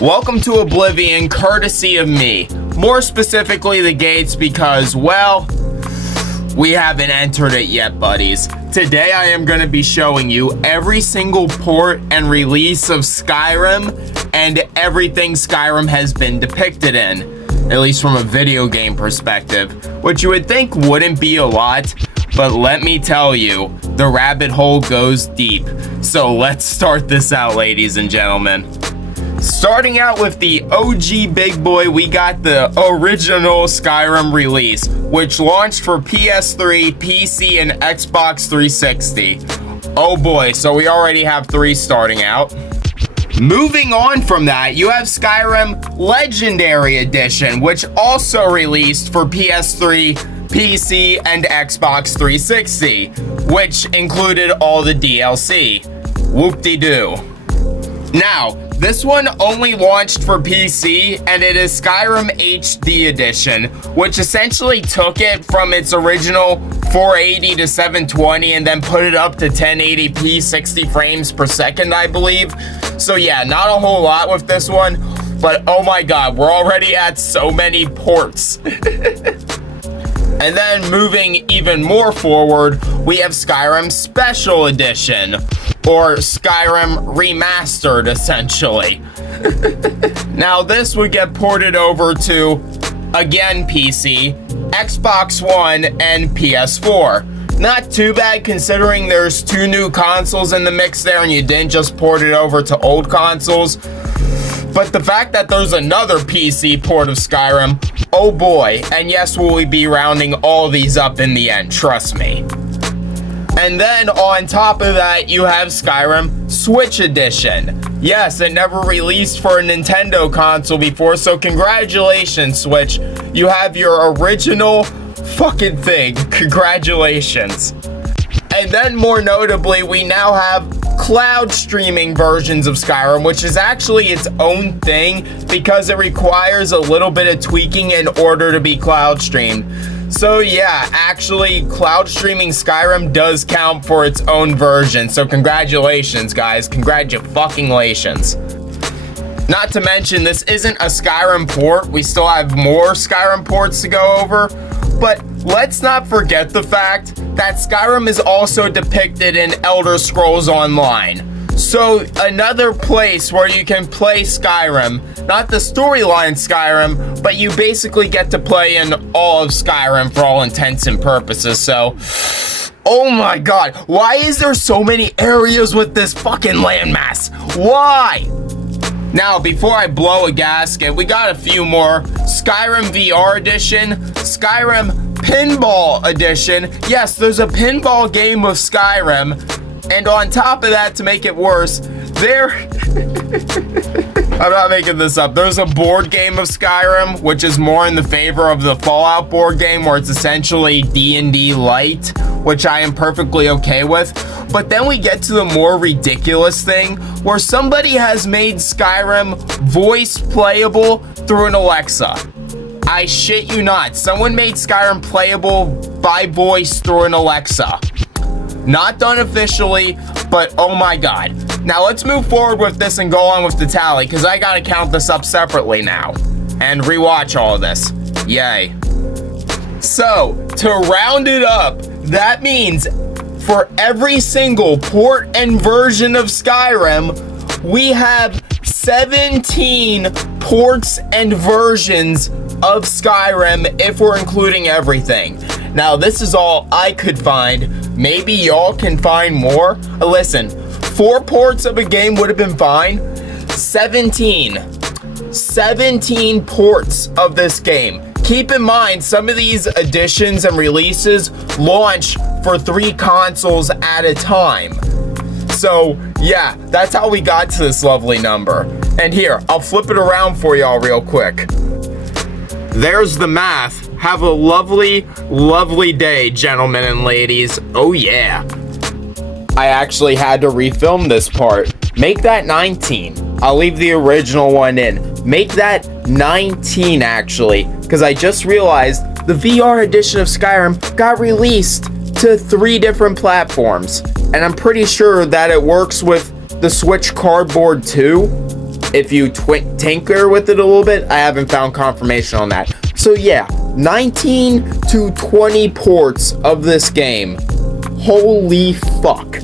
Welcome to Oblivion, courtesy of me. More specifically, the gates, because, well, we haven't entered it yet, buddies. Today, I am going to be showing you every single port and release of Skyrim and everything Skyrim has been depicted in, at least from a video game perspective, which you would think wouldn't be a lot, but let me tell you, the rabbit hole goes deep. So let's start this out, ladies and gentlemen. Starting out with the OG big boy, we got the original Skyrim release, which launched for PS3, PC, and Xbox 360. Oh boy, so we already have 3 starting out. Moving on from that, you have Skyrim Legendary Edition, which also released for PS3, PC, and Xbox 360, which included all the DLC. Whoop-de-doo. Now, this one only launched for PC, and it is Skyrim HD Edition, which essentially took it from its original 480 to 720 and then put it up to 1080p 60 frames per second, I believe. So yeah, not a whole lot with this one, but oh my god, we're already at so many ports. And then moving even more forward, we have Skyrim Special Edition, or Skyrim Remastered, essentially. Now, this would get ported over to, again, PC, Xbox One, and PS4. Not too bad considering there's 2 new consoles in the mix there and you didn't just port it over to old consoles. But the fact that there's another PC port of Skyrim, oh boy, and yes, we'll be rounding all these up in the end, trust me. And then on top of that, you have Skyrim Switch Edition. Yes, it never released for a Nintendo console before, so congratulations, Switch. You have your original fucking thing. Congratulations. And then more notably, we now have cloud streaming versions of Skyrim, which is actually its own thing because it requires a little bit of tweaking in order to be cloud streamed. So yeah, actually, cloud streaming Skyrim does count for its own version. So congratulations, guys. Congratulations. Not to mention, this isn't a Skyrim port. We still have more Skyrim ports to go over. But let's not forget the fact that Skyrim is also depicted in Elder Scrolls Online. So another place where you can play Skyrim, not the storyline Skyrim, but you basically get to play in all of Skyrim for all intents and purposes. So, oh my god, why is there so many areas with this fucking landmass? Why? Now, before I blow a gasket, we got a few more. Skyrim VR Edition, Skyrim Pinball Edition. Yes, there's a pinball game of Skyrim. And on top of that, to make it worse, I'm not making this up. There's a board game of Skyrim, which is more in the favor of the Fallout board game, where it's essentially D&D light, which I am perfectly okay with. But then we get to the more ridiculous thing, where somebody has made Skyrim voice playable through an Alexa. I shit you not. Someone made Skyrim playable by voice through an Alexa. Not done officially, but oh my god. Now let's move forward with this and go on with the tally, because I gotta count this up separately now and rewatch all of this. Yay. So, to round it up, that means for every single port and version of Skyrim, we have 17 ports and versions of Skyrim if we're including everything. Now, this is all I could find. Maybe y'all can find more. Listen, 4 ports of a game would have been fine. 17 ports of this game. Keep in mind, some of these editions and releases launch for 3 consoles at a time. So, yeah, that's how we got to this lovely number. And here, I'll flip it around for y'all real quick. There's the math. Have a lovely, lovely day, gentlemen and ladies. Oh yeah. I actually had to refilm this part. Make that 19. I'll leave the original one in. Make that 19, actually, because I just realized the VR edition of Skyrim got released to 3 different platforms. And I'm pretty sure that it works with the Switch Cardboard too. if you tinker with it a little bit. I haven't found confirmation on that. So yeah, 19 to 20 ports of this game. Holy fuck.